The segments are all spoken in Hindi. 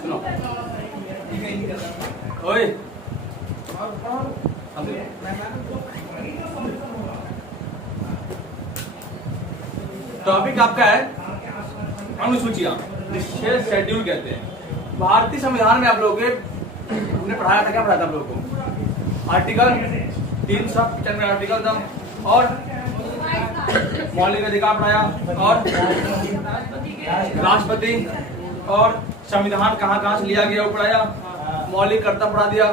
सुनो ओए टॉपिक आपका है अनुसूचियां, जिसे शेड्यूल कहते हैं। भारतीय संविधान में आप लोगों के हमने पढ़ाया था, क्या पढ़ाया था आप लोगों को? आर्टिकल 395 आर्टिकल था, और मौलिक अधिकार पढ़ाया, और राष्ट्रपति और संविधान कहाँ कहाँ से लिया गया वो पढ़ाया, मौलिक कर्तव्य पढ़ा दिया।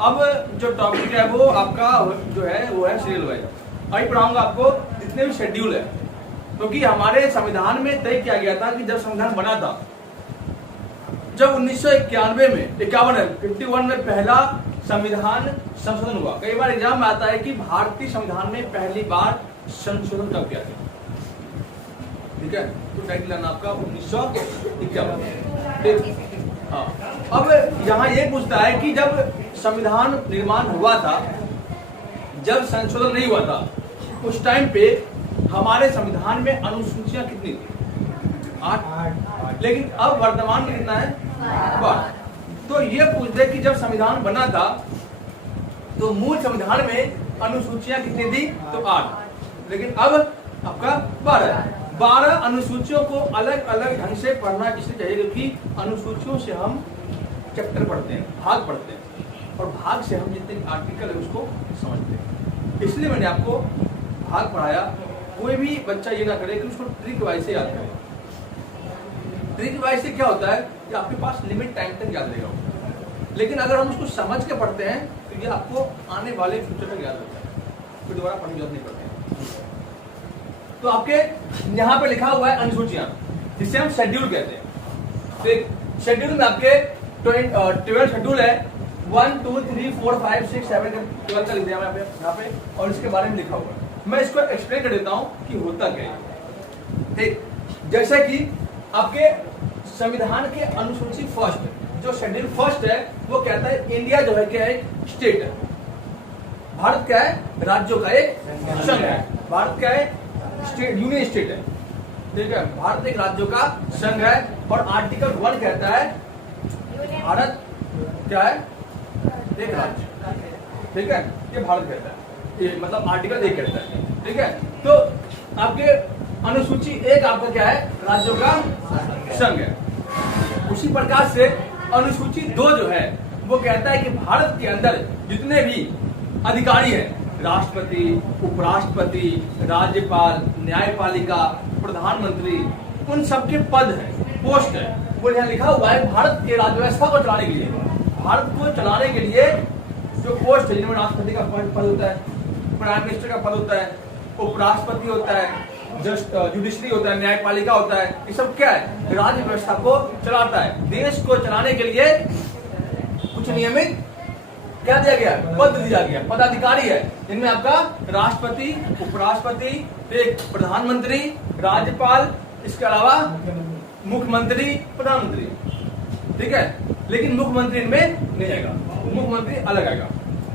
अब जो टॉपिक है वो आपका जो है वो है शेड्यूल वाइज। अभी पढ़ाऊंगा आपको जितने भी शेड्यूल है, क्योंकि हमारे संविधान में तय किया गया था कि जब संविधान बना था, जब 1991 में 51 में पहला संविधान संशोधन हुआ। कई बार एग्जाम में आता है कि भारतीय संविधान में पहली बार संशोधन कब किया गया, ठीक है? तो टाइटल है आपका 1951। हाँ, अब यहाँ ये पूछता है कि जब संविधान निर्माण हुआ था, जब संशोधन नहीं हुआ था, उस टाइम पे हमारे संविधान में अनुसूचियां कितनी थी? 8। लेकिन अब वर्तमान में कितना है? 12। तो ये पूछते कि जब संविधान बना था तो मूल संविधान में अनुसूचियां कितनी थी? तो 8। लेकिन अब आपका 12 अनुसूचियों को अलग अलग ढंग से पढ़ना इसलिए चाहिए क्योंकि अनुसूचियों से हम चैप्टर पढ़ते हैं, भाग पढ़ते हैं, और भाग से हम जितने आर्टिकल है उसको समझते हैं। इसलिए मैंने आपको भाग पढ़ाया। कोई भी बच्चा ये ना करे कि उसको ट्रिक वाइज से याद करे। ट्रिक वाइज से क्या होता है कि आपके पास लिमिट टाइम तक याद रहेगा, लेकिन अगर हम उसको समझ के पढ़ते हैं तो ये आपको आने वाले फ्यूचर तक याद रहता है, फिर दोबारा पढ़ने की जरूरत नहीं पड़ती। तो आपके यहाँ पे लिखा हुआ है अनुसूचियां, जिसे हम शेड्यूल कहते हैं। तो शेड्यूल में आपके 12 शेड्यूल है, 1 2 3 4 5 6 7 12 का लिख दिया मैंने यहाँ पे, और इसके बारे में लिखा हुआ है। मैं इसको एक्सप्लेन कर देता हूँ कि होता क्या है। ठीक, जैसे कि आपके संविधान के अनुसूची फर्स्ट, जो शेड्यूल फर्स्ट है वो कहता है इंडिया जो है क्या है? स्टेट है। भारत क्या है? राज्यों का एक संघ है। भारत क्या है? स्टेट, यूनियन स्टेट है, ठीक है? भारत एक राज्यों का संघ है। और आर्टिकल 1 कहता है भारत क्या है? एक राज्य, ठीक है? ये भारत कहता है, ये मतलब आर्टिकल 1 कहता है, ठीक है? तो आपके अनुसूची 1 आपका क्या है? राज्यों का संघ है। उसी प्रकार से अनुसूची 2 जो है वो कहता है कि भारत के अंदर जितने भी अधिकारी हैं, राष्ट्रपति, उपराष्ट्रपति, राज्यपाल, न्यायपालिका, प्रधानमंत्री, उन सबके पद हैं, पोस्ट है। वो यहाँ लिखा हुआ है भारत के राज्य व्यवस्था को चलाने के लिए, भारत को चलाने के लिए जो पोस्ट है, जिनमें राष्ट्रपति का पद होता है, प्राइम मिनिस्टर का पद होता है, उपराष्ट्रपति होता है, जुडिशरी होता है, न्यायपालिका होता है, ये सब क्या है? राज्य व्यवस्था को चलाता है। देश को चलाने के लिए कुछ नियमित क्या दिया गया? पद दिया गया, पदाधिकारी है, जिनमें आपका राष्ट्रपति, उपराष्ट्रपति, एक प्रधानमंत्री, राज्यपाल, इसके अलावा मुख्यमंत्री, प्रधानमंत्री, ठीक है? लेकिन मुख्यमंत्री इनमें नहीं आएगा, मुख्यमंत्री अलग आएगा।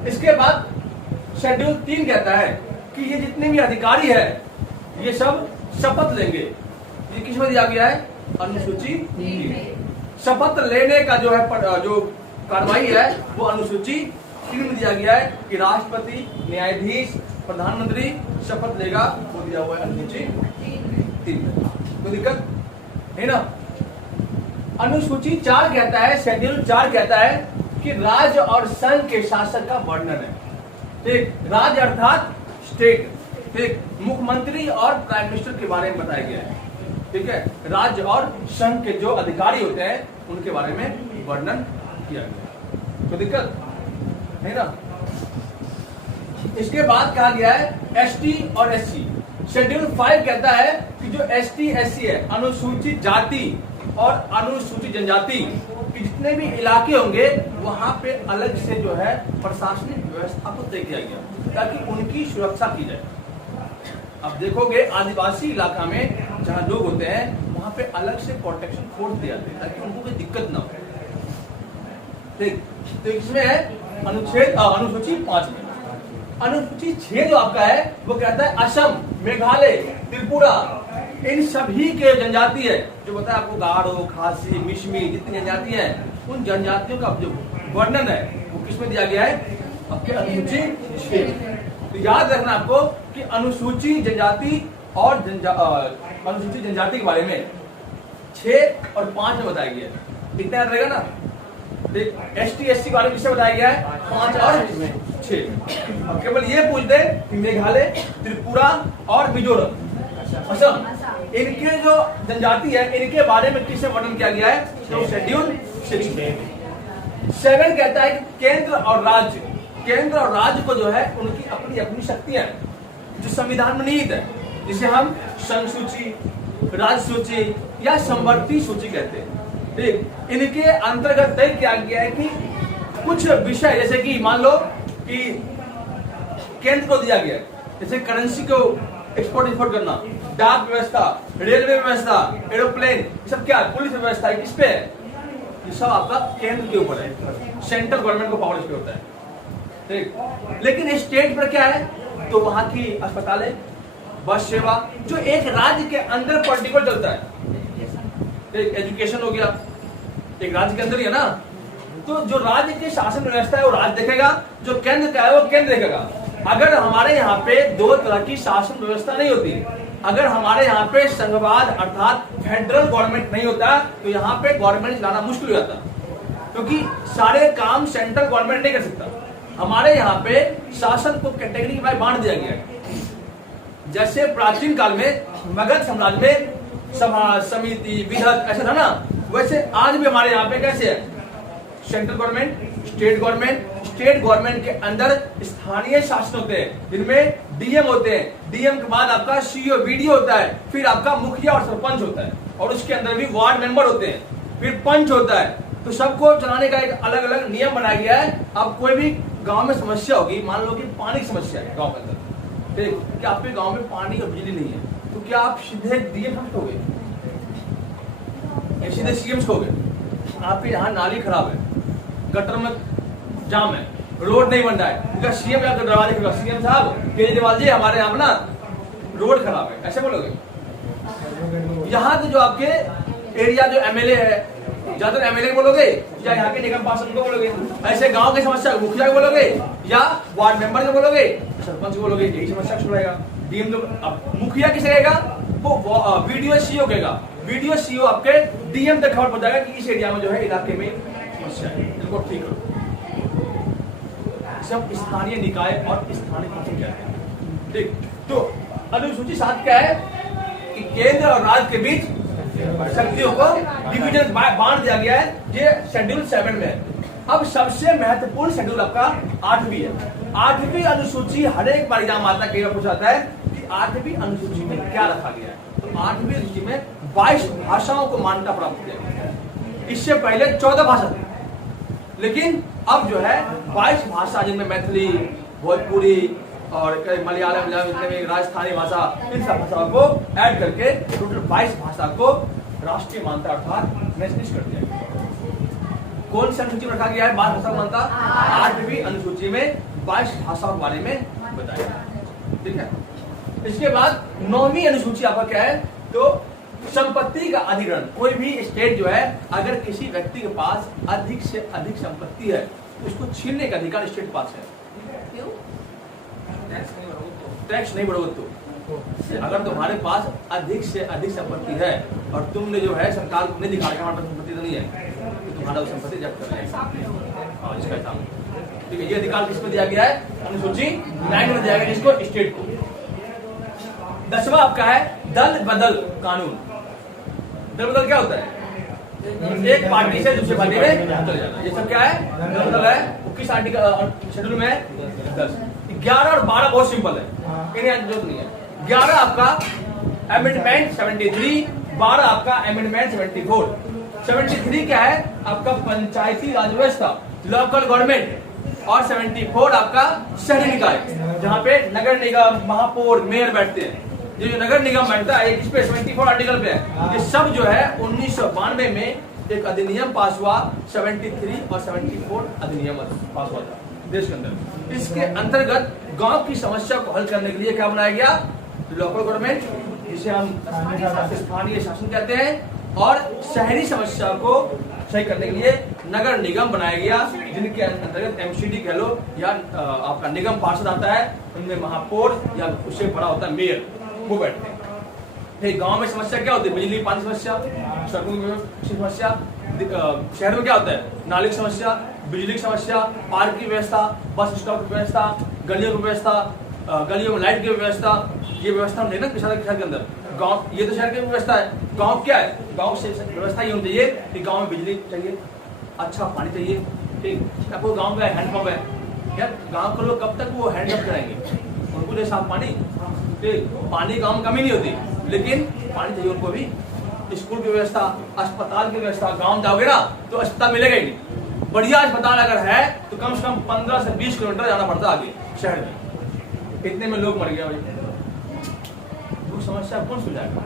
इसके बाद शेड्यूल 3 कहता है कि ये जितने भी अधिकारी है ये सब शपथ लेंगे। ये किसमें दिया गया है? अनुसूची 3। शपथ लेने का जो है जो कार्रवाई है वो अनुसूची 3 में दिया गया है कि राष्ट्रपति, न्यायाधीश, प्रधानमंत्री शपथ लेगा, वो दिया हुआ है अनुसूची 3। कोई दिक्कत है ना? अनुसूची 4 कहता है, शेड्यूल 4 कहता है कि राज्य और संघ के शासक का वर्णन है, ठीक? राज्य अर्थात स्टेट, ठीक? मुख्यमंत्री और प्राइम मिनिस्टर के बारे में बताया गया है, ठीक है? राज्य और संघ के जो अधिकारी होते हैं उनके बारे में वर्णन किया गया। तो दिक्कत है ना? इसके बाद कहा गया है एसटी और एससी। शेड्यूल 5 कहता है कि जो एसटी एससी है, अनुसूचित जाति और अनुसूचित जनजाति के जितने भी इलाके होंगे वहां पे अलग से जो है प्रशासनिक व्यवस्था को तय किया गया ताकि उनकी सुरक्षा की जाए। अब देखोगे आदिवासी इलाका में जहाँ लोग होते हैं वहां पे अलग से प्रोटेक्शन फोर्स दिए जाते हैं ताकि उनको कोई दिक्कत ना हो, ठीक? तो इसमें है अनुसूची 5 में। अनुसूची 6 जो आपका है वो कहता है असम, मेघालय, त्रिपुरा, इन सभी के जनजाति है जो बताया आपको, गारो, खासी, मिश्मी, जितनी जनजाति है, उन जनजातियों का जो वर्णन है वो किसमें दिया गया है? आपके अनुसूची 6। तो याद रखना आपको कि अनुसूची जनजाति और अनुसूचित जनजाति के बारे में 6 और 5 में बताया गया है। इतना याद रहेगा ना। ST SC के बारे में किससे बताया गया है? 5 और 6। अब केवल ये पूछ दे कि मेघालय, त्रिपुरा और मिजोरम, असम, इनके जो जनजाति है इनके बारे में किससे वर्णन किया गया है? तो शेड्यूल 7 कहता है कि केंद्र और राज्य को जो है उनकी अपनी अपनी शक्तियां जो संविधान में निहित है, जिसे हम संघ सूची, राज्य सूची या संवर्ती सूची कहते हैं। ठीक, इनके अंतर्गत तय किया गया है कि कुछ विषय, जैसे कि मान लो कि केंद्र को दिया गया है, जैसे करेंसी को एक्सपोर्ट इंपोर्ट करना, डाक व्यवस्था, रेलवे व्यवस्था, एरोप्लेन, ये सब क्या है? पुलिस व्यवस्था है, किस पे है? ये सब आपका केंद्र के ऊपर है, सेंट्रल गवर्नमेंट को पावर इस पे होता है। ठीक, लेकिन स्टेट पर क्या है? तो वहां की अस्पताल है, बस सेवा, जो एक राज्य के अंदर पर्टिकुलर चलता है। एजुकेशन हो गया, एक राज्य के अंदर ही है ना। तो जो राज्य की शासन व्यवस्था है वो राज्य देखेगा, जो केंद्र का है वो केंद्र देखेगा। अगर हमारे यहाँ पे दो तरह की शासन व्यवस्था नहीं होती, अगर हमारे यहाँ पे संघवाद अर्थात फेडरल गवर्नमेंट नहीं होता, तो यहाँ पे गवर्नमेंट चलाना मुश्किल हो जाता, क्योंकि सारे काम सेंट्रल गवर्नमेंट नहीं कर सकता। हमारे यहाँ पे शासन को कैटेगरी में बांट दिया गया है। जैसे प्राचीन काल में मगध साम्राज्य में सभा, समिति, विधत ऐसा था ना, वैसे आज भी हमारे यहाँ पे कैसे है? Central government, state government, state government के अंदर स्थानीय शासन होते हैं, जिनमें डीएम होते हैं, डीएम के बाद आपका सीईओ, वीडीओ होता है, फिर आपका मुखिया और सरपंच होता है, और उसके अंदर भी वार्ड मेंबर होते हैं, फिर पंच होता है। तो सबको चलाने का एक अलग अलग नियम बनाया गया है। अब कोई भी गांव में समस्या होगी, मान लो कि पानी की समस्या है गांव के अंदर, ठीक, कि आपके गांव में पानी और बिजली नहीं है, तो क्या आप सीधे डीएम हम कहोगे, सीधे सीएम कहोगे? आपके यहाँ नाली खराब है, गटर में जाम है, रोड नहीं बन रहा है, तो सीएम या दरवाजे खुला, सीएम साहब केजरीवाल जी हमारे यहाँ ना रोड खराब है, ऐसे बोलोगे? यहाँ के जो आपके एरिया जो एमएलए है, ज्यादातर एमएलए बोलोगे या यहाँ के निगम पार्षद को बोलोगे? ऐसे गांव की समस्या मुखिया को बोलोगे या वार्ड मेंबर को बोलोगे, सरपंच को बोलोगे? यही समस्या छुड़ाएगा डीएम। तो मुखिया किसे कहेगा? वो वीडियो सीईओ कहेगा। वीडियो सीईओ आपके डीएम तक खबर पहुंचाएगा कि इस एरिया में जो है इलाके में समस्या है, इनको ठीक करो। सब स्थानीय निकाय और स्थानीय शासन क्या है, ठीक। तो अनुसूची 7 क्या है कि केंद्र और राज्य के बीच शक्तियों को डिवीजन बांट दिया गया है, ये शेड्यूल 7 में है। अब सबसे महत्वपूर्ण शेड्यूल आपका 8वीं है। 8वीं अनुसूची हर एक बार एग्जाम आता है, कई बार पूछा जाता है कि 8वीं अनुसूची में क्या रखा गया है। तो 8वीं अनुसूची में 22 भाषाओं को मान्यता प्राप्त किया गया है। इससे पहले 14 भाषा थी, लेकिन अब जो है 22 भाषा, जिनमें मैथिली, भोजपुरी और मलयालम, राजस्थानी भाषा, इन सब भाषाओं को ऐड करके टोटल 22 भाषा को राष्ट्रीय मान्यता अर्थात नेशनलिस्ट कर दिया गया। कौन सी अनुसूची में रखा गया है 22 भाषा मान्यता? 8वीं अनुसूची में 22 भाषाओं के बारे में बताया, ठीक है। इसके बाद 9वीं अनुसूची आपका क्या है? तो संपत्ति का अधिग्रहण। कोई भी स्टेट जो है अगर किसी व्यक्ति के पास अधिक से अधिक संपत्ति है, उसको छीनने का अधिकार स्टेट के पास है। क्यों? टैक्स नहीं बढ़ोगे तो। अगर तुम्हारे पास अधिक से अधिक संपत्ति है और तुमने जो है सरकार को नहीं दिखाया हमारे पास संपत्ति तो नहीं है, तो तुम्हारा संपत्ति जब्त कर लेगा। इसका काम, ठीक है। ये अधिकार किसमें दिया गया है? अनुसूची 9 में दिया गया, जिसको स्टेट को। 10वां आपका है दल बदल कानून। दल बदल क्या होता है? एक पार्टी से दूसरी पार्टी में चले जाना। ये सब क्या है? दल बदल है। 21 आर्टिकल शेड्यूल में 10। 11 और 12 बहुत सिंपल है, इन्हें जरूरत नहीं है। 11 आपका अमेंडमेंट 73, 12 आपका अमेंडमेंट 74। 73 क्या है? आपका पंचायती राज व्यवस्था, लोकल गवर्नमेंट, और 74 आपका शहरी निकाय, जहाँ पे नगर निगम, महापौर, मेयर बैठते हैं। ये जो नगर निगम बैठता है इस पे 74 आर्टिकल पे है। ये सब जो है 1992 में एक अधिनियम पास हुआ, 73 और 74 अधिनियम पास हुआ था देश के अंदर। इसके अंतर्गत गांव की समस्या को हल करने के लिए क्या बनाया गया? लोकल गवर्नमेंट, जिसे हम स्थानीय शासन कहते हैं, और शहरी समस्या को सही करने के लिए नगर निगम बनाया गया, जिनके अंतर्गत एमसीडी कह लो या आपका निगम पार्षद आता है, उनमें महापौर या उससे बड़ा होता है मेयर, वो बैठते हैं। फिर गांव में समस्या क्या होती है? बिजली पानी समस्या, सड़कों की समस्या। शहर में क्या होता है? नाली की समस्या, बिजली की समस्या, पार्क की व्यवस्था, बस स्टॉप की व्यवस्था, गलियों की व्यवस्था, गलियों में लाइट की व्यवस्था। ये व्यवस्था नहीं ना शहर के अंदर। गांव, ये तो शहर की व्यवस्था है। गांव क्या है? गांव से व्यवस्था ये होनी चाहिए कि गांव में बिजली चाहिए, अच्छा पानी चाहिए, ठीक। आपको गांव का हैंडपंप है यार, गांव के लोग कब तक वो हैंडपंप कराएंगे? उनको लिए साफ पानी, ठीक। पानी गांव में कमी नहीं होती, लेकिन पानी चाहिए उनको भी। स्कूल की व्यवस्था, अस्पताल की व्यवस्था, गांव जाओगे ना तो अस्पताल मिलेगा ही नहीं। बढ़िया अस्पताल अगर है तो कम से कम 15 से 20 किलोमीटर जाना पड़ता है आगे शहर में। इतने में लोग मर गया भाई। वो समस्या कौन सुलझाएगा?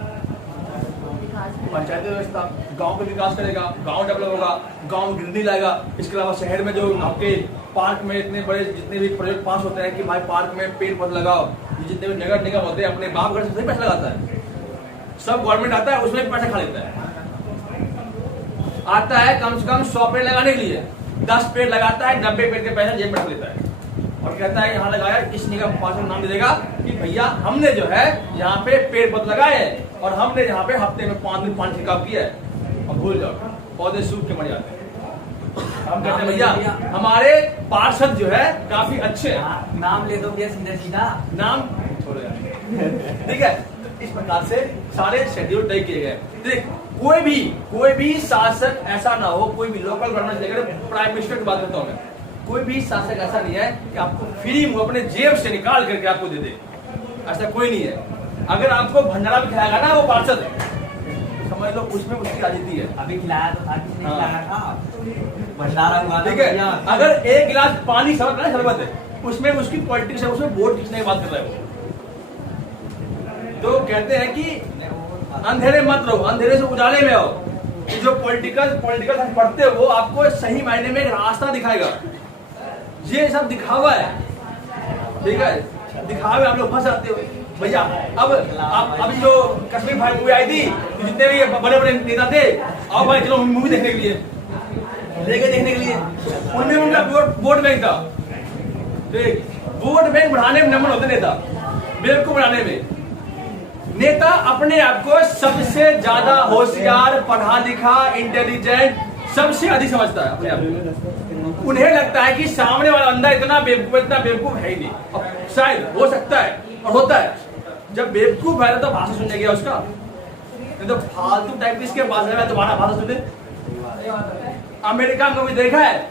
पंचायत व्यवस्था गांव का विकास करेगा, गांव डेवलप होगा, गांव में गिरनी लाएगा। इसके अलावा शहर में जो आपके पार्क में इतने बड़े जितने भी प्रोजेक्ट पास होते हैं कि भाई पार्क में पेड़ पौधे लगाओ, जितने भी नगर निगम होते हैं अपने बाप घर से सही पैसा लगाता है, सब गवर्नमेंट आता है उसमें पैसा खा लेता है। आता है कम से कम 100 पेड़ लगाने के लिए, 10 पेड़ लगाता है, 90 पेड़ के पैसा जेब में रख लेता है और कहता है यहाँ लगाया, इस निगम पास नाम दे देगा कि भैया हमने जो है यहाँ पे पेड़ पौधे लगाए हैं और हमने यहाँ पे हफ्ते में 5 दिन पानी छिड़काव किया है। और भूल जाओ, पौधे सूख के मर जाते हैं। हम कहते हैं भैया हमारे पार्षद जो है काफी अच्छे हैं। नाम ले दो भैया, सीधा सीधा नाम छोड़ो यार। ठीक है, इस प्रकार से सारे शेड्यूल तय किए गए। देख, कोई भी शासक ऐसा ना हो, कोई भी लोकल गवर्नमेंट लेकर प्राइम मिनिस्टर की बात करता हूँ मैं, कोई भी शासक ऐसा नहीं है कि आपको फ्री में अपने जेब से निकाल करके आपको दे दे, ऐसा कोई नहीं है। अगर आपको भंडारा भी खिलाएगा ना वो पार्षद, तो समझ लो उसमें उसकी राजनीति है। अभी खिलाया तो था, किसने खिलाया था? भंडारा हुआ, ठीक है। अगर एक गिलास पानी शरबत है, उसमें उसकी पॉलिटिक्स है, उसमें वोट किसने बात कर रहा है वो। तो कहते हैं कि अंधेरे मत रहो, अंधेरे से उजाले में आओ। जो पॉलिटिकल पढ़ते हो वो आपको सही मायने में एक रास्ता दिखाएगा। ये सब दिखावा है, ठीक है, दिखावे आप लोग फंस जाते हो भैया। अब जो कश्मीर फाइल मूवी आई थी, तो जितने भी बड़े बड़े नेता थे, आओ भाई चलो मूवी देखने के लिए, देखने के लिए, उनमें उनका वोट बैंक था। ठीक, वोट बैंक बढ़ाने में नंबर होते नेता, बेवकूफ बनाने में। नेता अपने आप को सबसे ज्यादा होशियार, पढ़ा लिखा, इंटेलिजेंट, सबसे अधिक समझता है अपने आप को। उन्हें लगता है कि सामने वाला बंदा इतना बेवकूफ है ही नहीं। अब शायद हो सकता है और होता है, जब बेवकूफ है तो भाषा सुनने गया उसका, नहीं तो फालतू टाइप किसके पास है तुम्हारा भाषा सुने। अमेरिका में कभी देखा है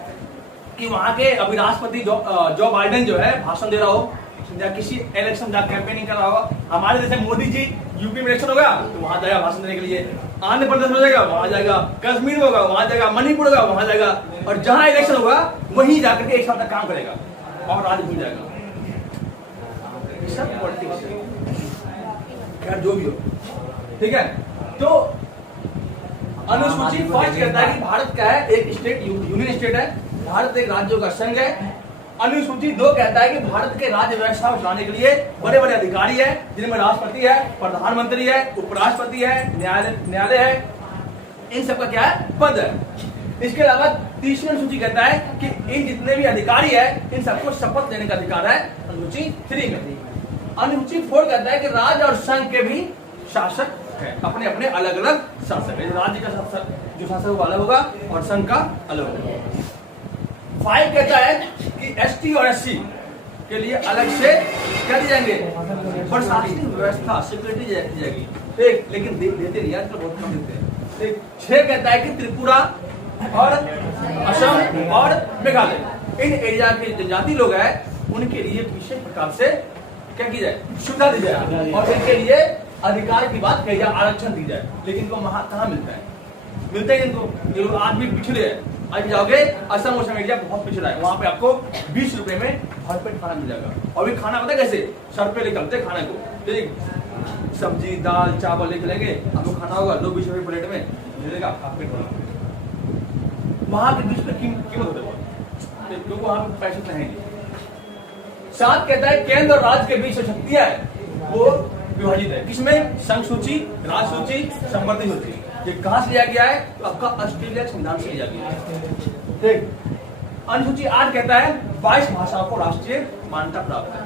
कि वहां के अभी राष्ट्रपति जो बाइडेन जो है भाषण दे रहा हो या किसी इलेक्शन जा कैंपेनिंग कर रहा होगा। हमारे जैसे मोदी जी यूपी में इलेक्शन होगा तो वहां जाएगा भाषण देने के लिए, आंध्र प्रदेश में जाएगा वहां जाएगा, कश्मीर में होगा वहां जाएगा, मणिपुर होगा वहां जाएगा, और जहां इलेक्शन होगा वहीं जाकर के एक साथ काम करेगा और राज भूल जाएगा। सब पॉलिटिक्स, खैर जो भी हो, ठीक है। तो अनुसूची फर्स्ट कहता है कि भारत क्या है, एक स्टेट, यूनियन स्टेट है, भारत एक राज्यों का संघ है। अनुसूची 2 कहता है कि भारत के राज्य व्यवस्था को चलाने के लिए बड़े बड़े अधिकारी है, जिनमें राष्ट्रपति है, प्रधानमंत्री है, उपराष्ट्रपति है, न्यायालय है, इन सबका क्या है, पद है। इसके अलावा तीसरी अनुसूची कहता है कि इन जितने भी अधिकारी है इन सबको शपथ लेने का अधिकार है, अनुसूची 3 में। अनुसूची 4 कहता है कि राज्य और संघ के भी शासक है, अपने अपने अलग अलग शासक है। राज्य का शासक जो शासक वो अलग होगा और संघ का अलग होगा। 5 कहता है कि एसटी और एससी के लिए अलग से क्या दिए जाएंगे, प्रशासनिक व्यवस्था, सिक्योरिटी दी जाएगी, ठीक, लेकिन देते नहीं आजकल, बहुत कम देते हैं, ठीक। 6 कहता है कि त्रिपुरा और असम और मेघालय, इन एरिया के जनजाति लोग हैं, उनके लिए विशेष प्रकार से क्या की जाए, सुविधा दी जाए और इनके लिए अधिकार की बात कही जाए, आरक्षण दी जाए। लेकिन इनको कहाँ मिलता है, मिलता है इनको, ये लोग आज भी पिछड़े हैं। आज जाओगे असम एरिया बहुत पिछड़ा है, वहां पे आपको 20 रुपए में भरपेट खाना मिल जाएगा। और भी खाना पता है कैसे, सर पे लेकर चलते खाने को, ठीक, सब्जी दाल चावल लेके लेंगे, आपको खाना होगा, लो 20 रुपए प्लेट में मिलेगा, आपका पेट भरा। वहां के 20 रुपए कीमत होते हैं, क्योंकि वहां पे पैसे नहीं। 7 कहता है केंद्र और राज्य के बीच जो शक्तियां है वो विभाजित है। किसमें? संघ सूची, राज्य सूची, संवर्ती सूची। ये कहां से लिया गया है? तो आपका ऑस्ट्रेलिया संविधान से लिया गया है। ठीक। अनुसूची 8 कहता है 22 भाषाओं को राष्ट्रीय मान्यता प्राप्त है।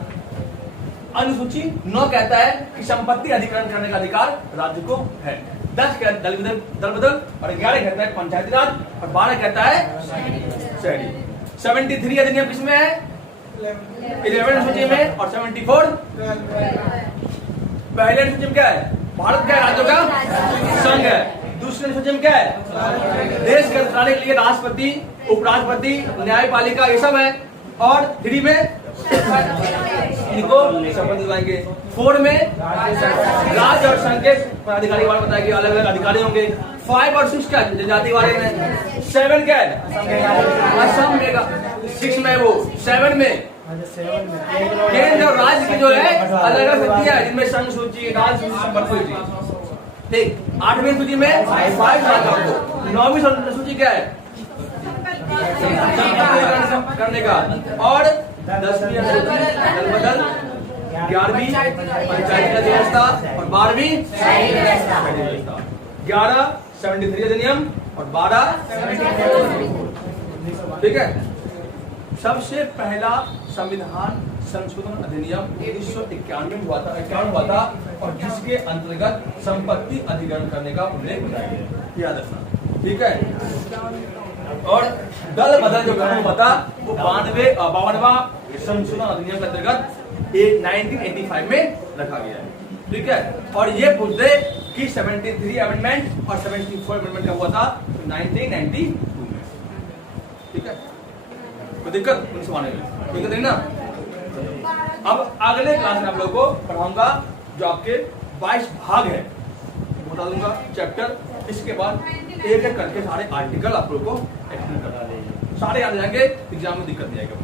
अनुसूची 9 कहता है कि संपत्ति अधिग्रहण करने का अधिकार राज्य को है। 10 कहता है दल बदल, और 11 कहता है पंचायती राज, और 12 कहता है शहरी। 73 अधिनियम किसमें है? 11 अनुसूची में, और 74 पहले अनुसूची में क्या है? भारत का राज्यों का संघ है। दूसरे अनुसूची में क्या है? देश के चलाने के लिए राष्ट्रपति, उपराष्ट्रपति, न्यायपालिका, ये सब है। और 3 में इनको शपथ दिलवाएंगे। 4 में राज्य और संघ के पदाधिकारी वाले बताएंगे, अलग अलग अधिकारी होंगे। 5 और 6 क्या? जनजाति वाले में। 7 क्या है? असम में। 6 में वो 7 में केंद्र और राज्य की जो है अलग अलग शक्तियां है, जिनमें संघ सूची, राज्य सूची, संवर्ती सूची। ठीक। 8वीं सूची में 5 राज्यों को। 9वीं सूची क्या है? करने का। और 10वीं अनुसूची दल बदल, 11वीं पंचायती राज व्यवस्था, और 12वीं शहरी व्यवस्था। 11 73 अधिनियम, और 12 ठीक है। सबसे पहला संविधान संशोधन अधिनियम 1991 में हुआ था, और जिसके अंतर्गत संपत्ति अधिग्रहण करने का उल्लेख बताया गया। याद रखना, ठीक है। और दल बदल जो कानून बता वो 52वां संशोधन अधिनियम के अंतर्गत 1985 में रखा गया है। ठीक है। और ये पूछ दे कि 73 अमेंडमेंट और 74 अमेंडमेंट का हुआ था 1992 में। ठीक है। कोई दिक्कत उनसे माने में? कोई दिक्कत नहीं ना? अब अगले क्लास में आप लोगों को पढ़ाऊंगा जो आपके 22 भाग है, बता दूंगा चैप्टर। इसके बाद एक एक करके सारे आर्टिकल आप लोगों को एक्सप्लेन करवा देंगे। सारे याद जाएंगे, एग्जाम में दिक्कत नहीं आएगा।